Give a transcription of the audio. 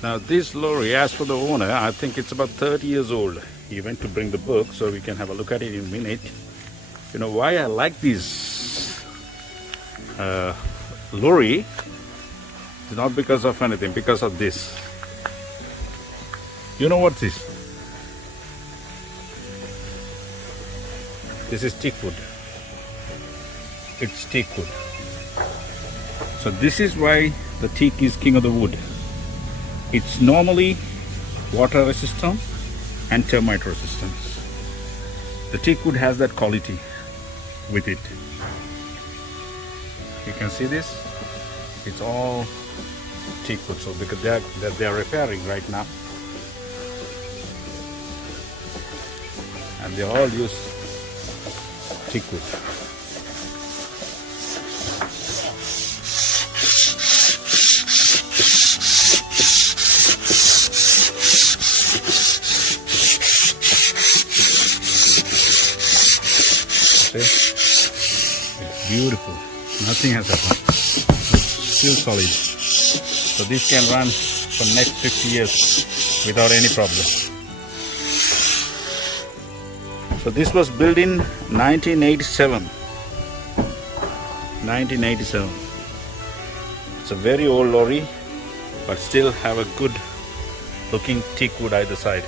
Now this lorry, as for the owner, I think it's about 30 years old. He went to bring the book so we can have a look at it in a minute. You know why I like this lorry? It's not because of anything, because of this. You know what's this? This is teakwood. It's teakwood. So this is why the teak is king of the wood. It's normally water resistant and termite resistant. The teakwood has that quality with it. You can see this. It's all teakwood. So because they are repairing right now, and they all use teakwood. It's beautiful. Nothing has happened. It's still solid. So this can run for next 50 years without any problem. So this was built in 1987. 1987. It's a very old lorry, but still have a good looking teakwood either side.